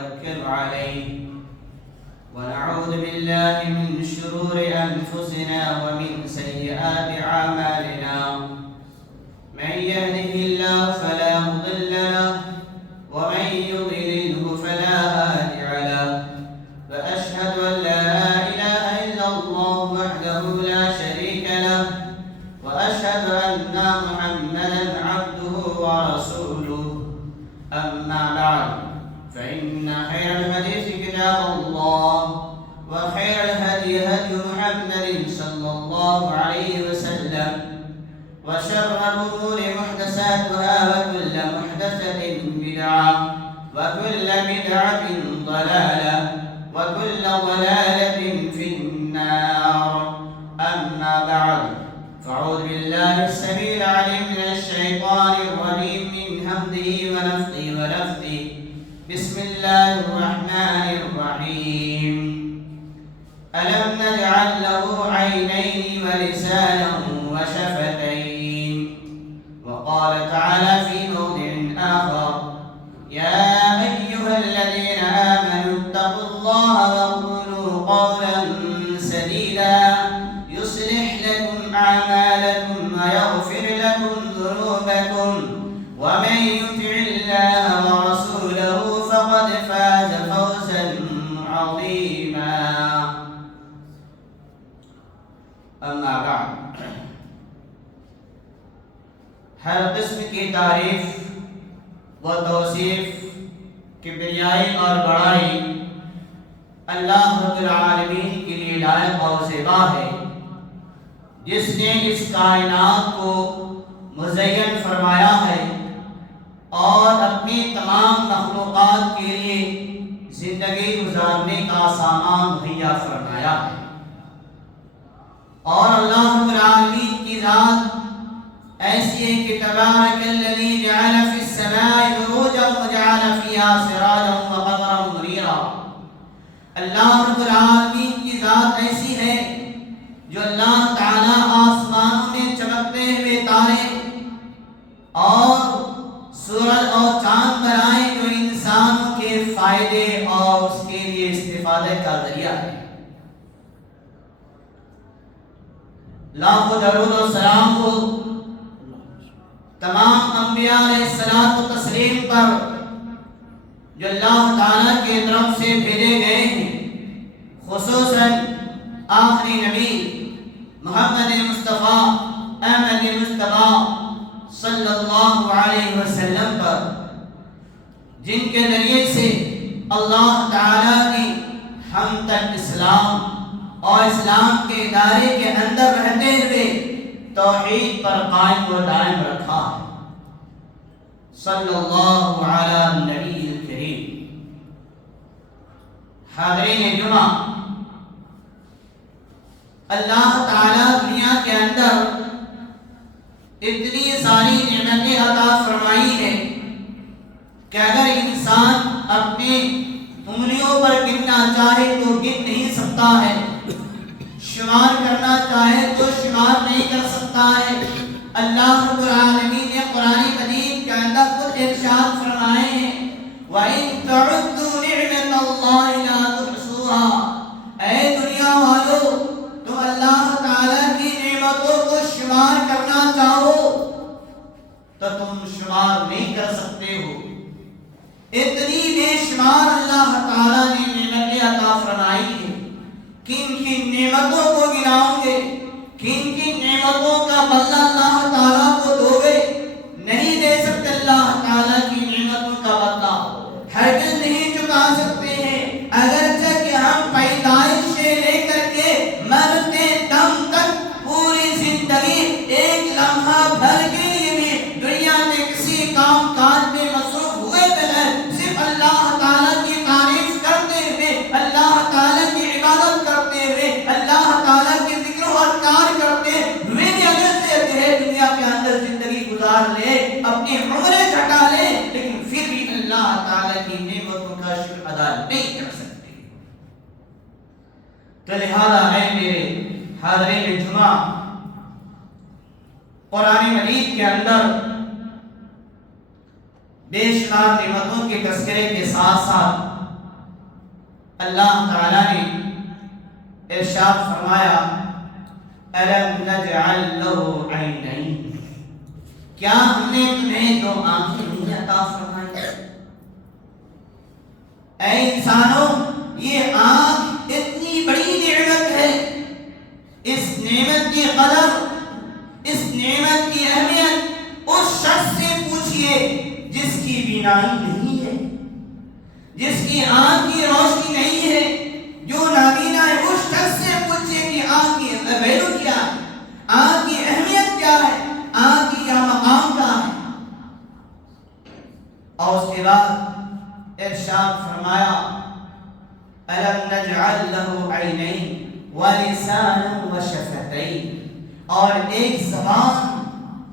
نتوكل عليه ونعوذ بالله من شرور أنفسنا ومن سيئات أعمالنا من يهده الله فلا مضل له ومن يضلله فلا هادي له فأشهد أن لا إله إلا الله وحده لا شريك له وأشهد أن محمدا عبده ورسوله أما بعد فإن خير الحديث كتاب الله وخير الهدي هدي محمد صلى الله عليه وسلم وشر الأمور محدثاتها وكل محدثة بدعة وكل بدعة ضلالة وكل ضلالة في النار أما بعد فأعوذ بالله السميع العليم من الشيطان الرجيم من همزه ونفخه ونفثه بسم الله الرحمن الرحيم ألم نجعل له عينين ولسانا وشفتين وقال تعالى في موضع آخر يا أيها الذين آمنوا اتقوا الله وقولوا قولا سديدا يصلح لكم أعمالكم ويغفر لكم ذنوبكم ومن يطع الله ورسوله فقد فاز فوزا عظيما اما بعد ہر قسم کی تعریف و توصیف کبریائی اور بڑائی اللہ رب العالمین کے لیے لائق اور زیبا ہے، جس نے اس کائنات کو مزین فرمایا ہے اور اپنی تمام مخلوقات کے لیے زندگی گزارنے کا سامان مہیا فرمایا ہے۔ اور اللہ رب العالمین کی ذات ایسی ہے کہ تبارک الذی جعل فی السماء بروجا وجعل فیہا سراجا وقمرا منیرا۔ اللہ رب العالمین کی ذات ایسی ہے جو اللہ تعالی آسمانوں میں چمکتے ہوئے تارے اور سورج اور چاند بنائے جو انسانوں کے فائدے اور اس کے لیے استفادے کا ذریعہ ہے۔ لاکھوں درود و سلام ہو تمام انبیاء علیہ الصلوۃ والتسلیم پر جو اللہ تعالیٰ کی طرف سے بھیجے گئے ہیں، خصوصاً آخری نبی محمد مصطفیٰ احمد مصطفیٰ صلی اللہ علیہ وسلم پر، جن کے ذریعے سے اللہ تعالیٰ نے ہم تک اسلام اور اسلام کے ادارے کے اندر رہتے ہوئے توحید پر قائم و دائم رکھا ہے۔ صلی اللہ علی النبی الکریم۔ حاضرین جمعہ، اللہ تعالیٰ دنیا کے اندر اتنی ساری نعمتیں عطا فرمائی ہے کہ اگر انسان اپنی انگلیوں پر گننا چاہے تو گن نہیں سکتا ہے، شمار کرنا چاہے تو شمار نہیں کر سکتا ہے۔ اللہ رب العالمین نے قرآن مجید کے اندر خود ارشاد فرمائے ہیں وَإِن تَعُدُّوا نِعْمَةَ اللَّهِ لَا تُحْصُوهَا۔ اے دنیا والو، تم اللہ تعالیٰ کی نعمتوں کو شمار کرنا چاہو تو تم شمار نہیں کر سکتے ہو۔ اتنی بے شمار اللہ تعالیٰ نے نعمتیں عطا فرمائی ہے۔ کن کن نعمتوں کو گناؤ گے، کن کن نعمتوں کا بدلہ اللہ تعالیٰ کو دو گے؟ نہیں دے سکتے اللہ تعالیٰ کی نعمتوں کا بدلہ، ہرگز نہیں چکا سکتے ہیں، اگرچہ کہ ہم پیدائش سے لے کر کے مرتے دم تک پوری زندگی ایک لمحہ بھر کے لیے بھی دنیا میں کسی کام کاج میں مصروف ہوئے بغیر صرف اللہ تعالیٰ کی تعریف کرتے ہوئے، اللہ تعالیٰ کی عبادت کرتے ہوئے، اللہ تعالیٰ کی ذکر و اذکار کرتے ہوئے بھی اگر سے دنیا کے اندر زندگی گزار لے، اپنی عمریں گھٹا لے، لیکن پھر بھی اللہ تعالیٰ کی نعمتوں کا شکر ادا نہیں کر سکتے۔ تو لہذا اے میرے حاضرین جمعہ، قرآن مجید کے اندر بے شمار نعمتوں کے تذکرے کے ساتھ ساتھ اللہ تعالیٰ نے ارشاد فرمایا أَلَمْ نَجْعَلْ لَهُ عَيْنَيْنِ، کیا ہم نے تمہیں دو آنکھیں نہیں عطا فرمائی؟ اے انسانوں، یہ آنکھ اتنی بڑی نعمت ہے، اس نعمت کی قدر، اس نعمت کی اہمیت اس شخص سے پوچھئے جس کی بینائی نہیں ہے، جس کی آنکھ کی روشنی نہیں ہے، جو نابینا ہے، اس شخص سے پوچھئے کہ آنکھ کی ویلو کیا ہے، آنکھ کی اہمیت کیا ہے، آنکھ کی کیا مقام کیا ہے۔ اور اس کے بعد ارشاد فرمایا أَلَمْ نَجْعَلْ لَهُ عَيْنَيْنِ وَلِسَانًا وَشَفَتَيْنِ، اور ایک زبان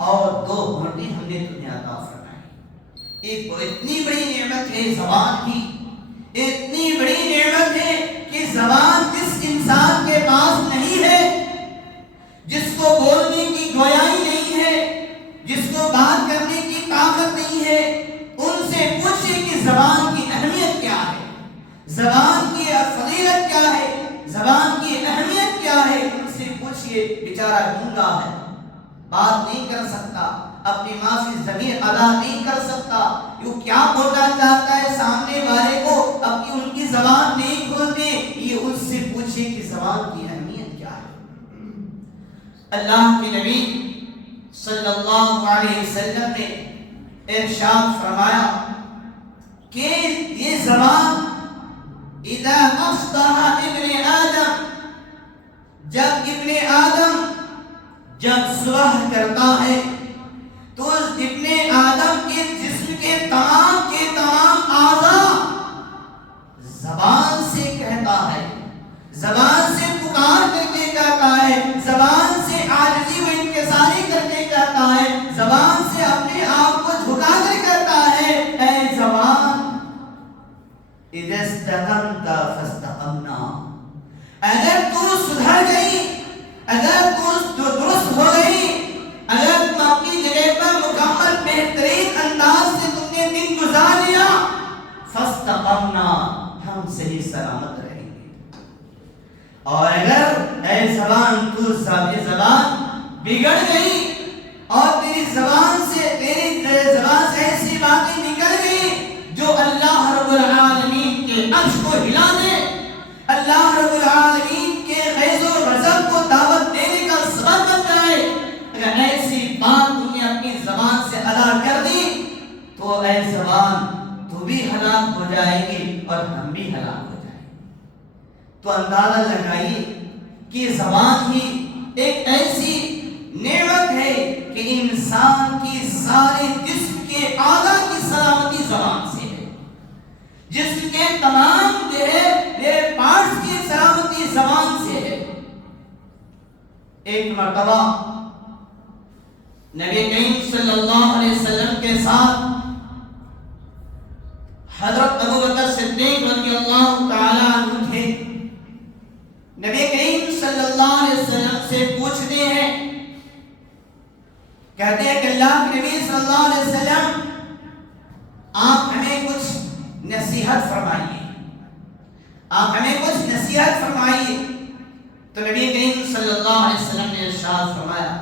اور دو ہونٹیں ہم نے تمہیں عطا فرمائی۔ ایک اتنی بڑی نعمت ہے زبان کی، اتنی بڑی نعمت ہے کہ زبان جس انسان کے پاس نہیں ہے، جس کو بولنے کی گویائی نہیں ہے، جس کو بات کرنے کی طاقت نہیں ہے، ان سے پوچھیں کہ زبان کی اہمیت کیا ہے، زبان کی فضیلت کیا ہے، زبان کی اہمیت کیا ہے۔ ان سے پوچھئے، بیچارہ گونگا ہے، بات نہیں کر سکتا، اپنی ماں سے ضمیر ادا نہیں کر سکتا، یہ کیا بولنا چاہتا ہے سامنے والے کو اپنی ان کی زبان نہیں کھولتے، یہ ان سے پوچھے کہ زبان کی اہمیت کیا ہے۔ اللہ کے نبی صلی اللہ علیہ وسلم نے ارشاد فرمایا کہ یہ زبان اذا اصطح ابن آدم، جب ابن آدم جب صبح کرتا ہے تو ابن آدم کے جسم کے تمام اعضاء زبان سے کہتا ہے، زبان سے پکار کر کے کہتا ہے، زبان سے عاجزی و انکساری کر کے کہتا ہے، زبان سے اپنے آپ کو جھکا کر کہتا ہے، اے زبان اذا استقمت فاستقمنا، اگر تو سدھر گئی، اگر تو درست ہو گئی، اگر تم اپنی جگہ پر مکمل بہترین انداز سے تم نے دن گزار لیا، فاستقمنا، ہم صحیح سلامت رہیں گے۔ اور اگر اے زبان تو زبان بگڑ گئی اور تیری زبان سے ایسی باتیں نکل گئی جو اللہ رب العالمین کے عرش کو ہلا دے، اللہ رب العالمین کے غیظ و غضب کو دعوت دینے کا سبب بن جائے، اگر ایسی بات تم نے اپنی زبان سے ادا کر دی تو اے زبان تو بھی ہلاک ہو جائے گی اور ہم بھی ہلاک ہو جائیں گے۔ تو اندازہ لگائیے کہ زبان ہی ایک ایسی نعمت ہے کہ انسان کی سارے جسم کے اعضاء کی سلامتی زبان سے ہے، جسم کے تمام یہ پارٹس کی سلامتی زبان سے ہے۔ ایک مرتبہ نبی کریم صلی اللہ علیہ وسلم کے ساتھ حضرت ابو بکر صدیق رضی اللہ تعالی عنہ تھے۔ نبی کریم صلی اللہ علیہ وسلم سے پوچھتے ہیں، کہتے ہیں کہ اللہ کے نبی صلی اللہ علیہ وسلم آپ ہمیں کچھ نصیحت فرمائیے، آپ ہمیں کچھ نصیحت فرمائیے۔ تو نبی کریم صلی اللہ علیہ وسلم نے ارشاد فرمایا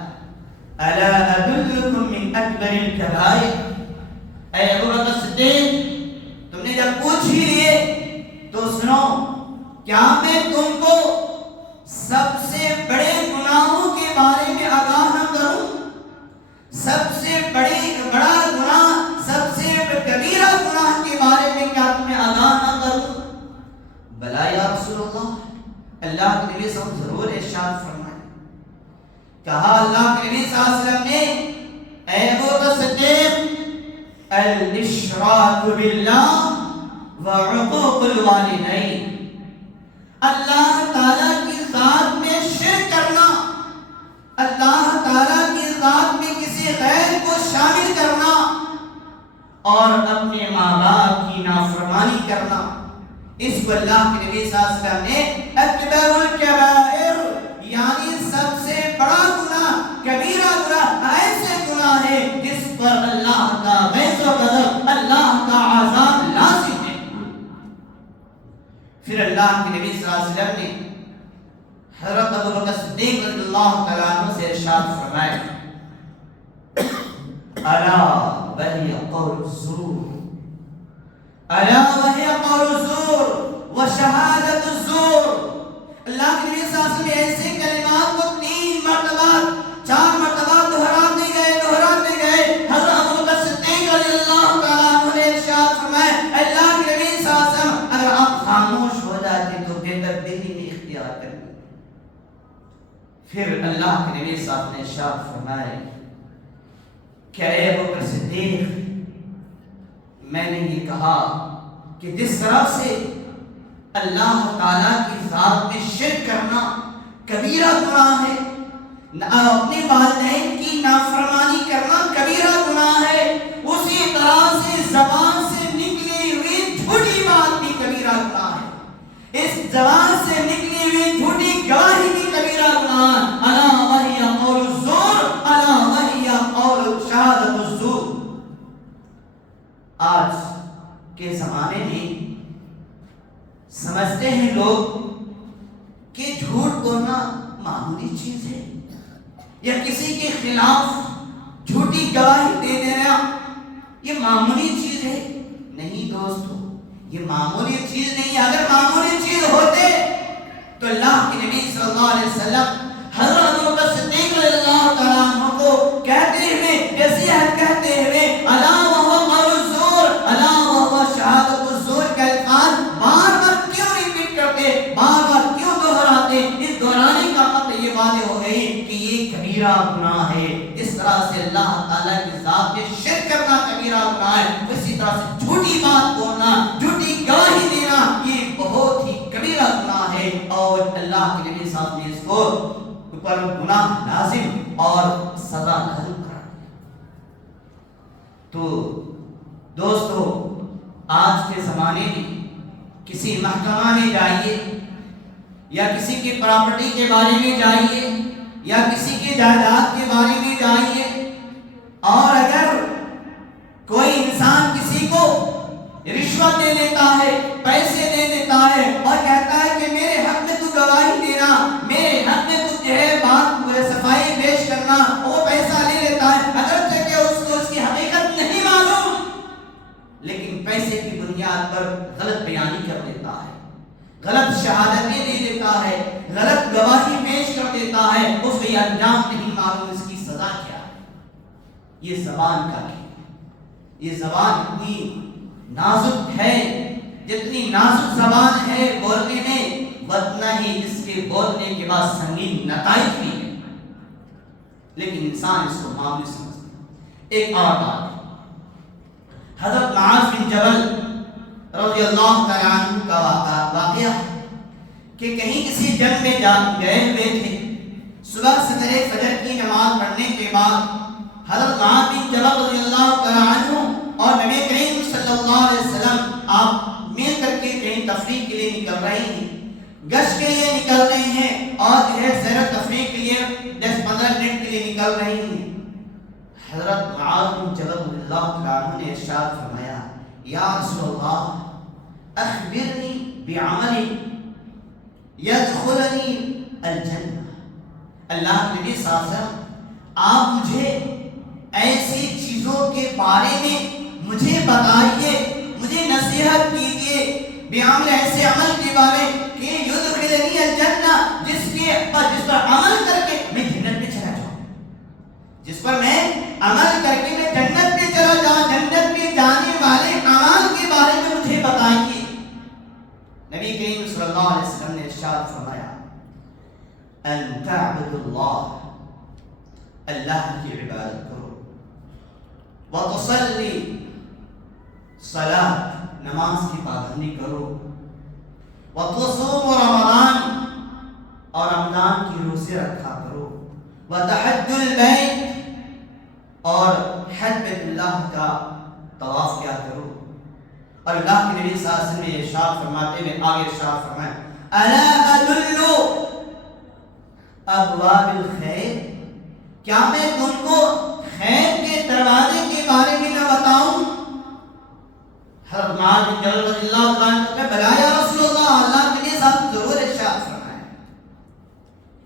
الا ادلکم من اکبر الکبائر، اے ابو بکر صدیق تم نے جب پوچھ ہی لیے تو سنو، کیا میں تم کو سب سے بڑے گناہوں کے بارے میں آگاہ نہ کروں؟ سب سے بڑا گناہ، سب سے کبیرہ گناہ کے بارے میں کیا تمہیں آگاہ نہ کروں؟ بلا یا رسول اللہ، اللہ کے نبی صلی اللہ علیہ وسلم ضرور ارشاد فرمائے۔ کہا اللہ کے نبی صلی اللہ علیہ وسلم نے، اے ابو بکر صدیق، الاشراک باللہ وعقوق الوالدین، اللہ تعالیٰ کی ذات میں شرک کرنا، اللہ تعالیٰ کی ذات میں کسی غیر کو شامل کرنا اور اپنے ماں باپ کی نافرمانی کرنا، اس کو اللہ کے نبی صلی اللہ علیہ وسلم نے اکبر الکبائر، یعنی سب سے بڑا گناہ، کبیرہ گناہ، ایسے گناہ ہے جس پر اللہ کا غیظ و غضب، اللہ کا عذاب لازم ہے۔ پھر اللہ کے نبی صلی اللہ علیہ وسلم نے حضرت ابوبکر صدیق رضی اللہ تعالیٰ عنہ سے ارشاد فرمایا الا وہی قول الزور، الا وہی قول الزور وشہادت الزور۔ اللہ کے نبی صلی اللہ علیہ وسلم ایسے کلمات کو 3 مرتبہ 4 مرتبہ دہراتے گئے حضرت ابوبکر صدیق رضی اللہ تعالیٰ عنہ نے ارشاد فرمایا اللہ کے نبی صلی اللہ علیہ وسلم اگر آپ خاموش ہو جاتے تو بہتر دلی میں اختیار کریں۔ پھر اللہ کے نبی صلی اللہ علیہ وسلم نے ارشاد فرمایا کہ اے ابوبکر صدیق، میں نے یہ کہا کہ جس طرح سے اللہ تعالیٰ کی ذات میں شرک کرنا کبیرہ گناہ ہے، اپنے والدین کی نافرمانی کرنا کبیرہ گناہ ہے، اسی طرح سے زبان سے نکلی ہوئی جھوٹی بات بھی کبیرہ گناہ ہے، اس زبان سے نکلی ہوئی جھوٹی گواہی بھی کبیرہ گناہ ہے۔ الا وہی قول الزور، الا وہی قول شہادت الزور۔ آج کے زمانے میں سمجھتے ہیں لوگ کہ جھوٹ بولنا معمولی چیز ہے، یا کسی کے خلاف جھوٹی گواہی دے دینا یہ معمولی چیز ہے۔ نہیں دوستو، یہ معمولی چیز نہیں۔ اگر معمولی چیز ہوتے تو اللہ کے نبی صلی اللہ علیہ وسلم حضرت ابوبکر صدیق رضی اللہ تعالیٰ عنہ کو کہتے ہوئے نصیحت کرتے ہوئے الا وہو قول الزور، الا وہو شہادت الزور کے الفاظ بار بار کیوں ریپیٹ کرتے، بار بار کیوں دہراتے؟ اس دہرانے کا مطلب یہ واضح ہو گئی کہ یہ کبیرہ گناہ ہے۔ اس طرح سے اللہ تعالیٰ کی ذات میں شرک کرنا کبیرہ گناہ ہے، اسی طرح سے جھوٹی بات بولنا، جھوٹی گواہی دینا یہ بہت ہی کبیرہ گناہ ہے، اور اللہ کے نبی صاحب نے اس کو اوپر گناہ لازم اور سزا لازم کرا۔ تو دوستو، آج کے زمانے میں کسی محکمہ میں جائیے یا کسی کی پراپرٹی کے بارے میں جائیے یا کسی کی جائیداد کے بارے میں جائیے، اور اگر کوئی انسان کسی کو رشوت دے دیتا ہے، پیسے دے دیتا ہے اور کہتا ہے کہ میرے حق میں تو گواہی دینا، میرے حق میں تو جو ہے بات صفائی پیش کرنا، وہ پیسہ لے لیتا ہے اگرچہ کہ اس کو اس کی حقیقت نہیں معلوم، لیکن پیسے کی بنیاد پر غلط بیانی کر دیتا ہے، غلط شہادتیں دے دیتا ہے، غلط گواہی پیش کر دیتا ہے، اس کو یہ انجام نہیں معلوم اس کی سزا کیا ہے۔ یہ زبان کا ہے، یہ زبان اتنی نازک ہے، جتنی نازک زبان ہے بولنے میں اتنا ہی اس کے بولنے کے بعد سنگین نتائج بھی ہے، لیکن انسان اس کو معمولی سمجھتا ہے۔ ایک اور بات، حضرت معاذ بن جبل رضی اللہ تعالیٰ عنہ کا واقعہ کہ کہیں کسی جنگ میں گئے ہوئے تھے، صبح سویرے فجر کی نماز پڑھنے کے بعد حضرت معاذ بن جبل رضی اللہ تعالیٰ عنہ اور نبی کریم صلی اللہ علیہ وسلم آپ مل کر کے کہیں تفریح کے لیے نکل رہے ہیں، گشت کے لیے نکل رہے ہیں، اور جو ہے سیر و تفریح کے لیے 10-15 منٹ کے لیے نکل رہے ہیں۔ حضرت معاذ بن جبل رضی اللہ تعالیٰ عنہ نے ارشاد فرمایا یا رسول اللہ اخبرنی بعمل یدخلنی الجنہ۔ اللہ کے نبی صلی اللہ علیہ وسلم آپ مجھے ایسی چیزوں کے بارے میں مجھے بتائیے، مجھے نصیحت کیجیے، بعمل ایسے عمل کے بارے کہ یدخلنی الجنہ، جس پر عمل کر کے میں جنت میں چلا جاؤں، جس پر میں عمل کر کے میں جنت میں چلا جاؤں، جنت میں جانے والے اعمال کے بارے میں مجھے بتائیے۔ نبی کریم صلی اللہ علیہ وسلم نے ارشاد فرمایا ان تعبد اللہ، اللہ کی عبادت کرو، وتصلی، صلاۃ نماز کی پابندی کرو، وتصوم رمضان، اور رمضان کی روزے رکھا کرو، وتحج البیت، اور حج بیت اللہ کا طواف کیا کرو۔ اور اللہ کے نبی صلی اللہ علیہ وسلم نے ارشاد فرماتے ہوئے آگے ارشاد فرمایا الا ادل ابواب الخیر، کیا میں تم کو خیر کے دروازے کے بارے میں نہ بتاؤں؟ حضرت معاذ بن جبل رضی اللہ عنہ نے بلایا رسول اللہ، اللہ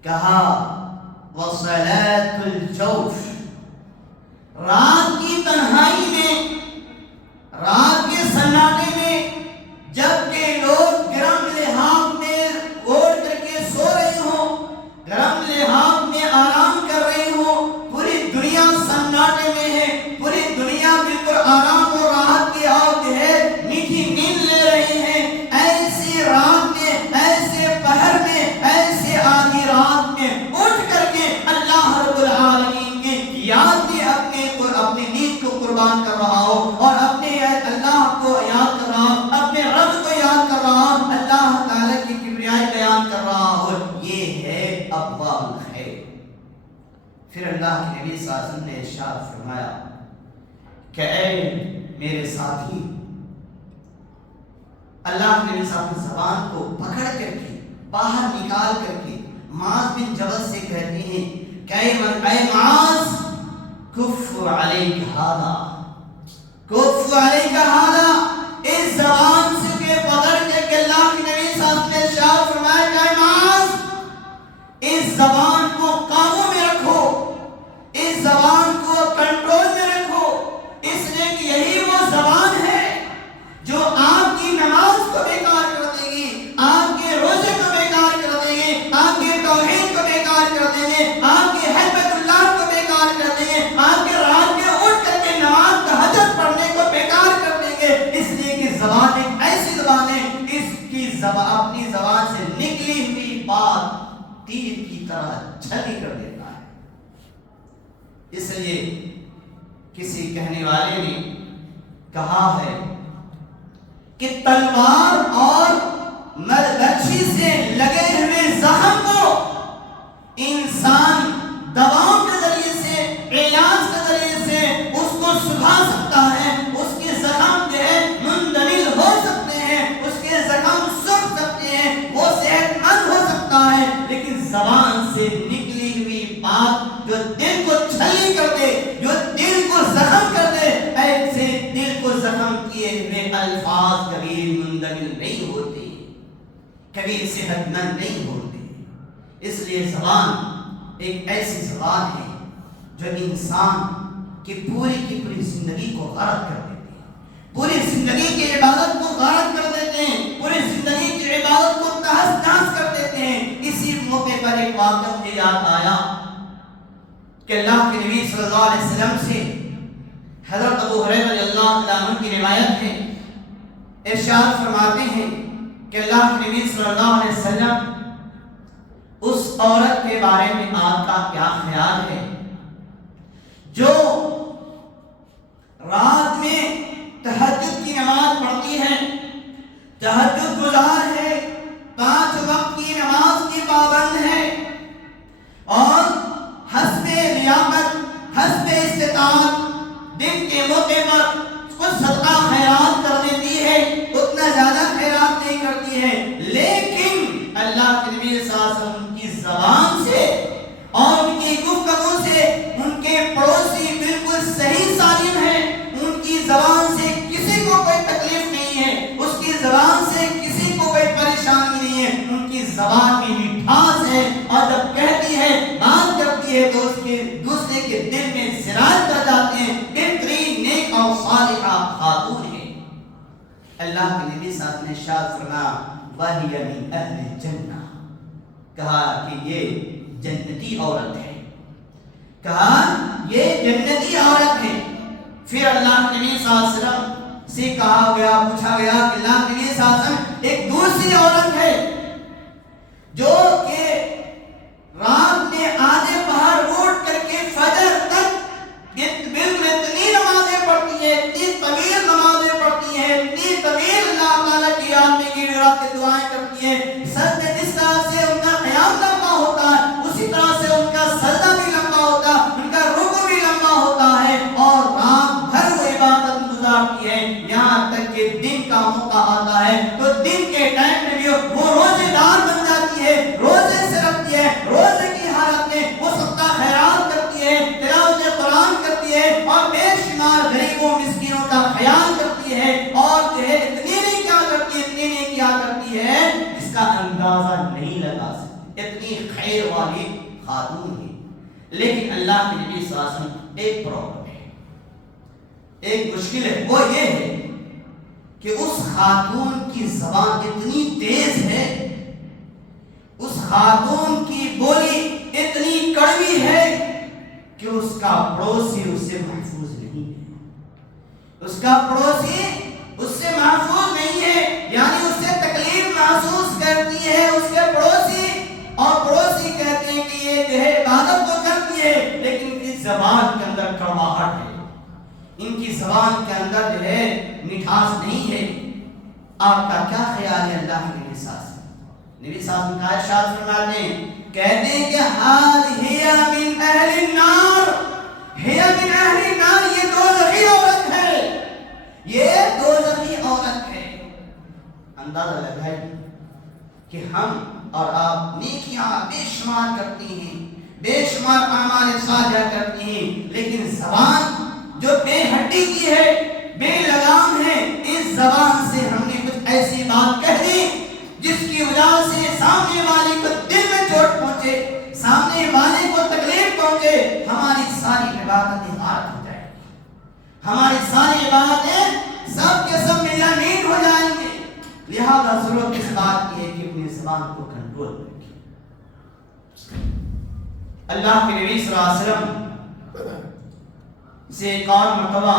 کہا وصلاۃ الجوف، رات کی تنہائی میں، رات کے سناٹے میں، جب کہ لوگ گرم لحاف میں اوڑھ کر کے سو رہے ہوں، گرم لحاف میں آرام کر رہے ہوں، پوری دنیا سناٹے میں ہے، پوری دنیا بالکل آرام اور راحت کی اور جو ہے میٹھی نیند لے رہے ہیں، ایسی رات میں، ایسے پہر میں، ایسے آدھی رات میں اٹھ کر کے اللہ رب العالمین کی یاد میں اپنی نیند کو قربان کر رہا ہو اور اپنے اللہ کو یاد کر رہا ہو، اپنے رب کو یاد کر رہا ہو، اللہ تعالیٰ کی کبریائی بیان کر رہا ہو، یہ ہے ابواب الخیر۔ پھر اللہ کے نبی صلی اللہ علیہ وسلم نے ارشاد فرمایا کہ اے میرے ساتھی، اللہ کے نبی صلی اللہ علیہ وسلم زبان کو پکڑ کر کے باہر نکال کر کے معاذ بن جبل سے کہتے ہیں کہ اے معاذ، کف علیک ھذا، کف علیک ھذا، اس زبان سے کے پکڑ کے اللہ کے نبی صلی اللہ علیہ وسلم نے ارشاد فرمایا کہ اے معاذ، اس زبان کو قابو میں رکھو، اس زبان کو کنٹرول میں رکھو، اس لیے کہ یہی وہ زبان ہے جو آپ کی نماز کو بیکار کر دے گی، آپ کے روزے کو بیکار کر دے گی، آپ کے توحید کو بیکار کر دے گی، آپ کے حبت اللہ کو بیکار کر دیں گے، آپ کے رات میں اٹھ کر کے نماز تہجد پڑھنے کو بیکار کر دیں گے، اس لیے کہ زبان ایک ایسی زبان ہے، اس کی اپنی زبان سے نکلی ہوئی بات تیر کی طرح چھلی کر دیتا ہے۔ اس لیے کسی کہنے والے نے کہا ہے کہ تلوار اور مرغچی سے لگے ہوئے زخم کو انسان دواؤں کے ذریعے سے، علاج کے ذریعے سے اس کو سکھا سکتا ہے، اس کے زخم جو ہے مندمل ہو سکتے ہیں، اس کے زخم سکھ سکتے ہیں، وہ صحت مند ہو سکتا ہے، لیکن زبان سے نکلی ہوئی بات جو دل کو چھلی کر دے، جو دل کو زخم کر دے، ایسے دل کو زخم کیے ہوئے الفاظ کبھی مندمل نہیں ہوتے، کبھی صحت مند نہیں ہوتے۔ اس لیے زبان ایک ایسی زبان ہے جو انسان کی پوری زندگی کو غارت کر دیتے ہیں، پوری زندگی کی عبادت کو غارت کر دیتے ہیں، پوری زندگی کی عبادت کو تہس نہس کر دیتے ہیں۔ اسی موقع پر ایک واقعہ مجھے یاد آیا کہ اللہ کے نبی صلی اللہ علیہ وسلم سے حضرت ابو ہریرہ رضی اللہ عنہ کی روایت ہے، ارشاد فرماتے ہیں کہ اللہ کے نبی صلی اللہ علیہ وسلم اس عورت کے بارے میں آپ کا کیا خیال ہے جو رات میں تہجد کی نماز پڑھتی ہے، تہجد گزار ہے، 5 وقت کی نماز کی پابند ہے اور حسب لیاقت، حسب استطاعت دن کے موقع پر کچھ صدقہ خیرات کر دیتی ہے، اتنا زیادہ خیرات نہیں کرتی ہے، لیکن اللہ کے نبی صلی اللہ علیہ وسلم کی زبان سے اور ان کی گفتگو سے ان کے پڑوسی بالکل صحیح سالم ہیں، ان کی زبان سے کسی کو کوئی تکلیف نہیں ہے، اس کی زبان سے کسی کو کوئی پریشانی نہیں ہے، ان کی زبان میں مٹھاس ہے اور جب کہتی ہے، بات کرتی ہے تو اس کے دوسرے کے دل میں زراعت کر جاتے ہیں، اتنی نیک اور صالحہ خاتون ہے۔ اللہ کے نبی صلی اللہ علیہ وسلم نے ارشاد فرمایا وَهِيَ مِنْ أَهْلِ الْجَنَّةِ، کہا کہ یہ جنتی عورت ہے، کہا یہ جنتی عورت ہے۔ پھر اللہ کے نبی صلی اللہ علیہ وسلم سے کہا گیا، پوچھا گیا کہ اللہ کے نبی صلی اللہ علیہ وسلم ایک دوسری عورت ہے جو کہ رات میں آدھے پہر اٹھ کر کے فجر تک بالکل اتنی نمازیں پڑھتی ہے، اتنی طویل نمازیں پڑھتی ہے، اتنی طویل اللہ تعالیٰ کی یاد میں گڑ گڑا کے دعائیں کرتی ہے، سجدے میں جس طرح سے ان کا قیام لمبا ہوتا ہے اسی طرح سے ان کا سجدہ بھی لمبا ہوتا ہے، ان کا رکوع بھی لمبا ہوتا ہے، اور رات بھر وہ عبادت گزارتی ہے، یہاں تک کہ دن کا موقع آتا ہے تو دن کے ٹائم میں بھی وہ روزے دار بن جاتی ہے، روزے سے رکھتی ہے، روزے کی حالت میں وہ صدقہ خیرات کرتی ہے، تلاوت قرآن کرتی ہے اور بے شمار غریبوں مسکینوں کا خیال کرتی ہے، اور جو ہے اتنی نہیں کیا کرتی ہے، اتنی نہیں کیا کرتی ہے جس کا اندازہ نہیں لگا سکتے۔ اتنی خیر والی خاتون ہے، لیکن اللہ کے نبی صلی اللہ علیہ وسلم ایک پرابلم ہے، ایک مشکل ہے، وہ یہ ہے کہ اس خاتون کی زبان اتنی تیز ہے، اس خاتون کی بولی اتنی کڑوی ہے کہ اس کا پڑوسی اس سے محفوظ نہیں ہے، اس کا پڑوسی اس سے محفوظ نہیں ہے، یعنی اس سے تکلیف محسوس کرتی ہے اس کے پڑوسی، اور پڑوسی کہتے ہیں کہ یہ جو ہے عبادت تو کرتی ہے لیکن ان کی زبان کے اندر کڑواہٹ ہے، ان کی زبان کے اندر جو ہے مٹھاس نہیں ہے۔ آپ کا کیا خیال ہے اللہ کے نبی صلی اللہ علیہ وسلم؟ نبی صلی اللہ علیہ وسلم کا ارشاد فرماتے ہیں، کہتے ہیں کہ ہذہ من اہل النار، ہی من اہل النار، یہ دوزخی عورت ہے، یہ دوزخی عورت ہے۔ اندازہ لگائیں کہ ہم اور آپ نیکیاں بے شمار کرتی ہیں، بے شمار اعمال صالحہ کرتی ہیں، لیکن زبان جو بے ہڈی کی ہے، بے لگام ہے، اس زبان سے ہم نے کچھ ایسی بات کہہ دی جس کی وجہ سے سامنے والے کو دل میں چوٹ پہنچے، سامنے والے کو تکلیف پہنچے، ہماری ساری عبادتیں غارت ہو جائیں گی، ہماری ساری عبادتیں سب کے سب ملامین ہو جائیں گے۔ لہذا ضرورت اس بات کی ہے کہ اپنی زبان کو کنٹرول رکھیں۔ اللہ کے نبی صلی اللہ علیہ وسلم سے ایک اور مرتبہ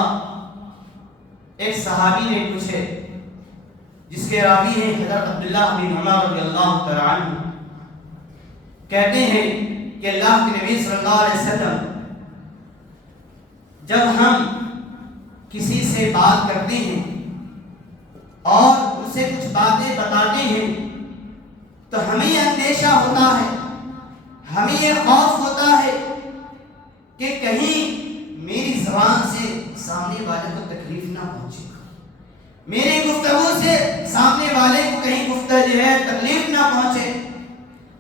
ایک صحابی نے پوچھے، جس کے راوی ہیں حضرت عبداللہ بن عمر رضی اللہ تعالی عنہ، کہتے ہیں کہ اللہ کے نبی صلی اللہ علیہ وسلم جب ہم کسی سے بات کرتے ہیں اور ان سے کچھ باتیں بتاتے ہیں تو ہمیں اندیشہ ہوتا ہے، ہمیں یہ خوف ہوتا ہے کہ کہیں میری زبان سے سامنے والے کو تکلیف نہ پہنچے، میری گفتگو سے سامنے والے کو کہیں گفتگو جو ہے تکلیف نہ پہنچے۔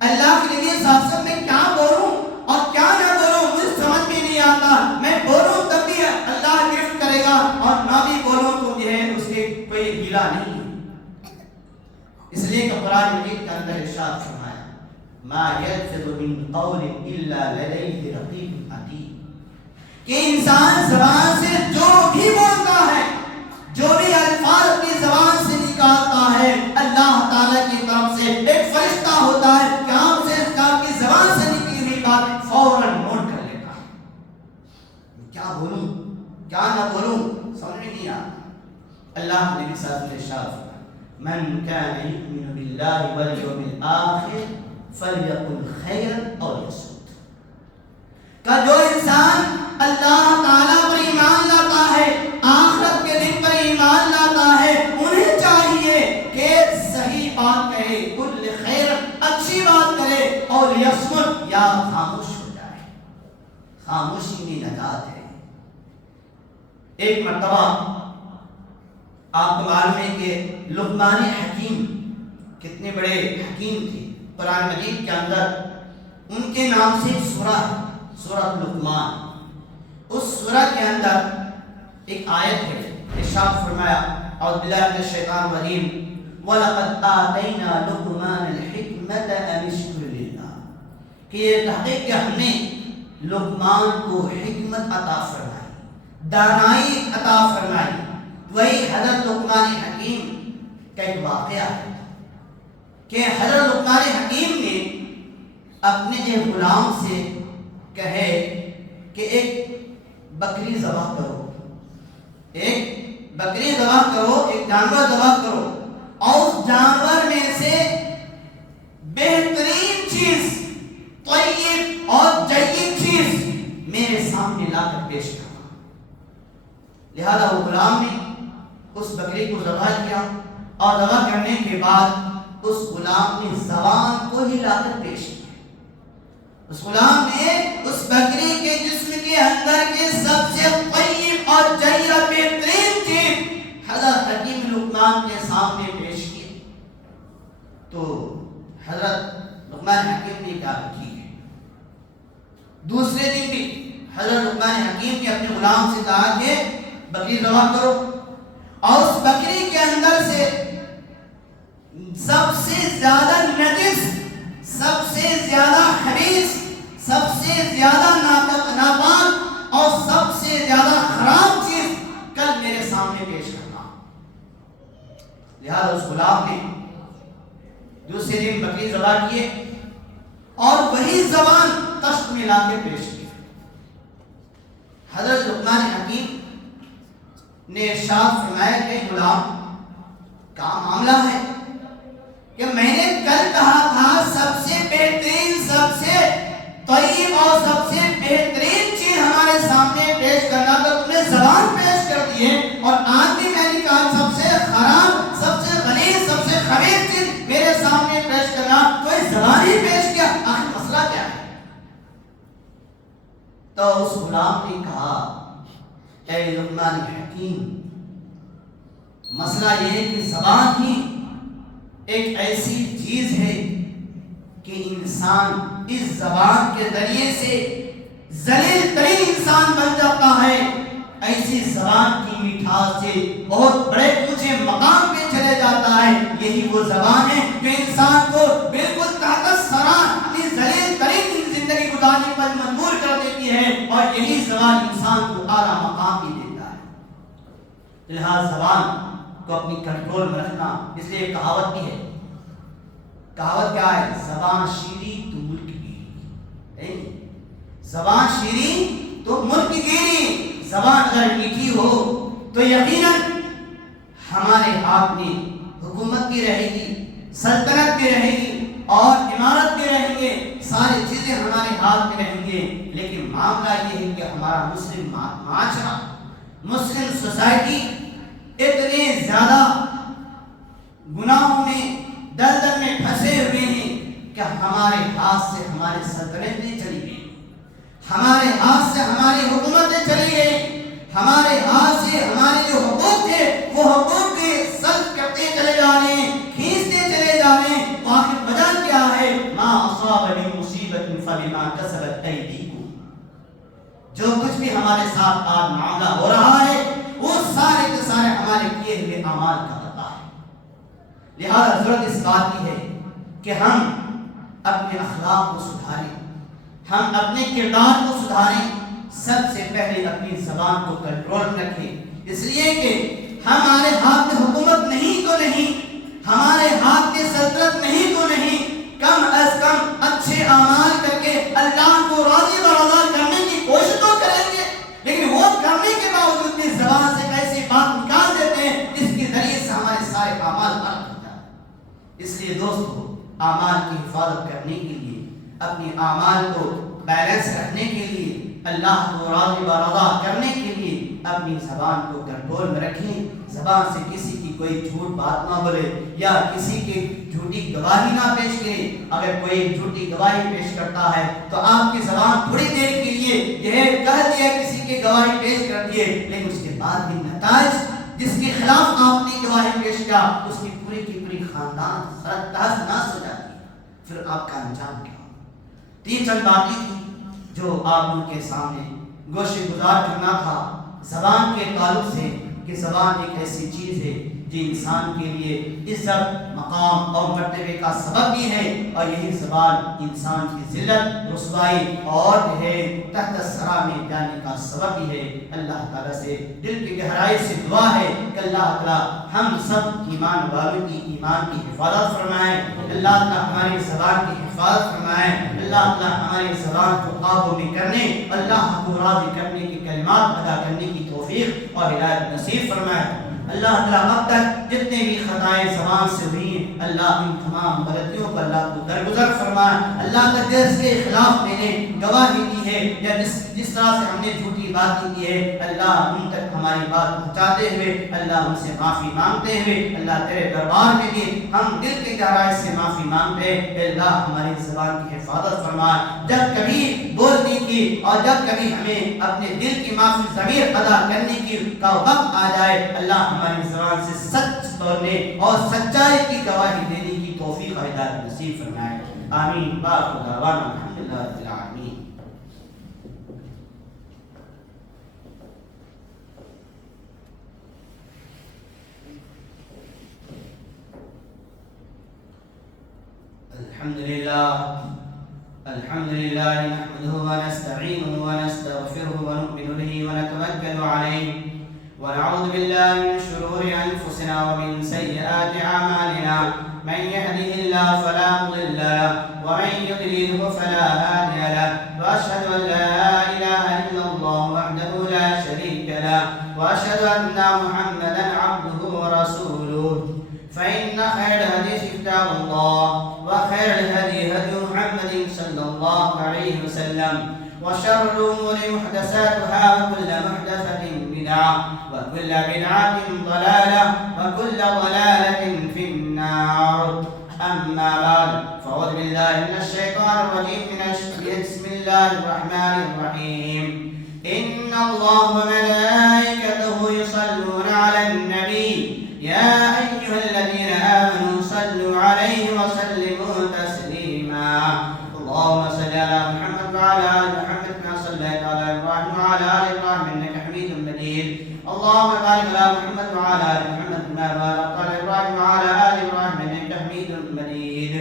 اللہ کے نبی صلی اللہ علیہ وسلم میں کیا بولوں اور کیا نہ بولوں مجھے سمجھ میں نہیں آتا، میں بولوں تب بھی اللہ گرفت کرے گا اور نہ بھی بولوں تو جو ہے اس کے کوئی گیلا نہیں ہے۔ اس لیے کہ قرآن مجید کے اندر ارشاد فرمایا، ما یلفظ من قول الا لدیہ رقیب عتید، کہ انسان زبان سے جو بھی بولتا ہے، جو بھی الفاظ اپنی زبان سے نکالتا ہے، اللہ تعالیٰ کی طرف سے ایک فرشتہ ہوتا ہے کہ آپ سے آپ کی زبان سے نکلی ہوئی بات فوراً نوٹ کر لیتا ہے۔ کیا بولوں کیا نہ بولوں سمجھ میں نہیں آتا۔ اللہ نے بھی ساتھ ارشاد فرمایا، من کان یؤمن باللہ والیوم الآخر فلیقل خیرا او لیصمت، کہ جو انسان اللہ تعالیٰ پر ایمان لاتا ہے، آخرت کے دن پر ایمان لاتا ہے، انہیں چاہیے کہ صحیح بات کہے، کل خیر اچھی بات کرے، اور یصمت یا خاموش ہو جائے، خاموشی میں نجات ہے۔ ایک مرتبہ آپ کو معلوم ہے کہ لقمان حکیم کتنے بڑے حکیم تھے، قرآن مجید کے اندر ان کے نام سے ایک سورہ ہے، سورۃ لقمان۔ اس سورہ کے اندر ایک آیت ہے، ارشاد فرمایا، اعوذ باللہ من الشیطان الرجیم، وَلَقَدْ آتَيْنَا لُقْمَانَ الْحِكْمَةَ أَنِ اشْكُرْ لِلَّهِ، کہ یہ تحقیق کہ ہم نے لقمان کو حکمت عطا فرمائی، دانائی عطا فرمائی۔ وہی حضرت لقمان حکیم کا ایک واقعہ ہے کہ حضرت لقمان حکیم نے اپنے ایک غلام سے کہے کہ ایک بکری ذبح کرو، ایک بکری ذبح کرو، ایک جانور ذبح کرو، اور اس جانور میں سے بہترین چیز، طیب اور جید چیز میرے سامنے لا کر پیش کرنا۔ لہذا وہ غلام نے اس بکری کو ذبح کیا، اور ذبح کرنے کے بعد اس غلام نے زبان کو ہی لا کر پیش کیا۔ اس غلام نے اس بکری کے جسم کے اندر کے سب سے طیب اور جید بہترین چیز حضرت حکیم لقمان کے سامنے پیش کی، تو حضرت لقمان حکیم نے کیا کی ہے، دوسرے دن بھی حضرت لقمان حکیم نے اپنے غلام سے کہا کہ بکری ذبح کرو، اور اس بکری کے اندر سے سب سے زیادہ نجس، سب سے زیادہ خبیث، سب سے زیادہ ناپاک اور سب سے زیادہ خراب چیز کل میرے سامنے پیش کرنا. لہذا اس غلام نے دوسرے دن بکری ذبح کیے اور وہی زبان تشت میں لا کے پیش کی. حضرت لقمان حکیم نے ارشاد فرمایا کہ غلام کا معاملہ ہے کہ میں نے کل کہا تھا سب سے بہترین، سب سے طیب اور سب سے بہترین چیز ہمارے سامنے پیش کرنا، تو تم نے زبان پیش کر دی ہے. اور آج بھی میں نے کہا سب سے خراب، سب سے غلیظ، سب سے خبیث چیز میرے سامنے پیش کرنا، تو یہ زبان ہی پیش کیا. آخر مسئلہ کیا ہے؟ تو اس غلام نے کہا اے لقمان حکیم، مسئلہ یہ ہے کہ زبان ہی ایک ایسی چیز ہے کہ انسان اس زبان کے ذریعے سے ذلیل ترین انسان بن جاتا ہے. ایسی زبان کی میٹھاس سے بہت بڑے اونچے مقام پہ چلے جاتا ہے. یہی وہ زبان ہے جو انسان کو بالکل تحت الثری اپنی ذلیل ترین زندگی گزارنے پر مجبور کر دیتی ہے، اور یہی زبان انسان کو اعلیٰ مقام بھی دیتا ہے. لہذا زبان کو اپنی کنٹرول میں رکھنا. اس لیے ایک کہاوت بھی ہے. کہاوت کیا ہے؟ زبان شیریں تو ملک گیری. زبان شیریں تو ملک گیری. زبان اگر میٹھی ہو تو یقیناً ہمارے ہاتھ میں حکومت بھی رہے گی، سلطنت بھی رہے گی اور عمارت بھی رہیں گے، ساری چیزیں ہمارے ہاتھ میں رہیں گے. لیکن معاملہ یہ ہے کہ ہمارا مسلم معاشرہ، مسلم سوسائٹی اتنے زیادہ گناہوں میں، دلدل میں پھنسے ہوئے ہیں کہ ہمارے ہاتھ سے ہماری سلطنتیں چلی گئی، ہمارے ہاتھ سے ہماری حکومتیں چلی گئی، ہمارے ہاتھ سے ہمارے جو حقوق تھے وہ حقوق کے سلب کرتے چلے جا رہے ہیں، کھینچتے چلے جا رہے ہیں. تو آخر وجہ کیا ہے؟ ما اصاب من مصیبت فبما کسبت ایدیکم. جو کچھ بھی ہمارے ساتھ آج معاملہ ہو رہا ہے وہ سارے کے سارے ہمارے کیے ہوئے اعمال کا پتہ ہے. لہذا ضرورت اس بات کی ہے کہ ہم اپنے اخلاق کو سدھاریں، ہم اپنے کردار کو سدھاریں. سب سے پہلے اپنی زبان کو کنٹرول میں رکھیں، اس لیے کہ ہمارے ہاتھ میں حکومت نہیں تو نہیں، ہمارے ہاتھ میں سلطنت نہیں تو نہیں، کم از کم اچھے اعمال کر کے اللہ کو راضی برضا کرنے کی کوشش تو کریں گے. لیکن وہ کرنے کے باوجود بھی زبان سے ایسی بات نکال دیتے ہیں جس کے ذریعے سے ہمارے سارے اعمال غلط ہو جاتے ہیں. اس لیے دوستو، اعمال کی حفاظت کرنے کے لیے، اپنے اعمال کو بیلنس رکھنے کے لیے، اللہ کو راضی برضا کرنے کے لیے اپنی زبان کو کنٹرول میں رکھیں. زبان سے کسی کی کوئی جھوٹ بات نہ بولے یا کسی کی جھوٹی گواہی نہ پیش کرے. اگر کوئی جھوٹی گواہی پیش کرتا ہے تو آپ کی زبان تھوڑی دیر کے لیے یہ کہہ دیا کسی کی گواہی پیش کر دیے، لیکن اس کے بعد بھی نتائج جس کے خلاف آپ نے گواہی پیش کیا اس کی پوری خاندان سر تحت ناس ہو جاتی ہے. پھر آپ کا انجام کیا؟ تین چند باتیں تھی جو آپ ان کے سامنے گوشے گزار کرنا تھا زبان کے تعلق سے، کہ زبان ایک ایسی چیز ہے جو انسان کے لیے عزت، مقام اور مرتبے کا سبب بھی ہے، اور یہی زبان انسان کی ذلت، رسوائی اور تحت الثری میں جانے کا سبب بھی ہے. اللہ تعالیٰ سے دل کی گہرائی سے دعا ہے کہ اللہ تعالیٰ ہم سب ایمان والوں کی ایمان کی حفاظت فرمائے. اللہ تعالیٰ ہماری زبان کی حفاظت فرمائے. اللہ تعالیٰ ہماری زبان کو قابو میں کرنے، اللہ کو راضی کرنے کی کلمات ادا کرنے کی توفیق اور ہدایت نصیب فرمائے. اللہ تعالیٰ اب تک جتنے بھی خطائیں زبان سے ہوئی ہیں اللہ ان تمام غلطیوں پر اللہ کو درگزر فرمائے. اللہ تعالیٰ جس کے خلاف میں نے گواہی دی ہے یا جس طرح سے ہم نے جھوٹی باتیں کی ہے اللہ ان تک ہماری بات پہنچاتے ہوئے اللہ ان سے معافی مانگتے ہوئے اللہ تیرے دربار میں بھی ہم دل کی گہرائی سے معافی مانگتے ہیں. اللہ ہماری زبان کی حفاظت فرمائے. جب کبھی بولنے کی اور جب کبھی ہمیں اپنے دل کی معافی ضمیر ادا کرنے کی کا وقت آ جائے اللہ ہماری زبان سے سچ بولنے اور سچائی کی گواہی دینے کی توفیق اور ہدایت نصیب فرمائے. آمین. باقی دعوانا الحمدللہ رب العالمین. الحمد لله نحمده ونستعينه ونستغفره ونؤمن به ونتوكل عليه ونعوذ بالله من شرور أنفسنا ومن سيئات أعمالنا من يهده الله فلا مضل له ومن يضلله فلا هادي له وأشهد أن لا إله إلا الله وحده لا شريك له وأشهد أن محمدا عبده ورسوله فإن خير الحديث كتاب الله وخير الهدي هدي محمد صلى الله عليه وسلم وشر الأمور محدثاتها وكل محدثة بدعة وكل بدعة ضلالة وكل ضلالة في النار. أما بعد فأعوذ بالله من الشيطان الرجيم بسم الله الرحمن الرحيم. إن الله وملائكته يصلون على النبي يا أيها الذين آمنوا صلوا عليه وسلموا تسليما. اللهم صل على محمد وعلى آل محمد كما صليت على إبراهيم وعلى آل إبراهيم إنك حميد مجيد. اللهم بارك على محمد وعلى آل محمد كما باركت على إبراهيم وعلى آل إبراهيم إنك حميد مجيد.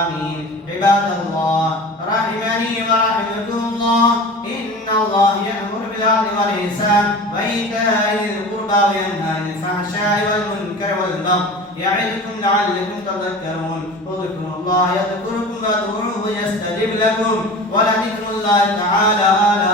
آمين. عباد الله رحمني ورحمكم الله، إن الله يأمر بالعدل والإحسان وإيتاء ذي القربى وينهى عن الفحشاء والمنكر والبغي يعظكم لعلكم تذكرون. اذكروا الله يذكركم وادعوه يستجب لكم ولذكر الله تعالى أعلى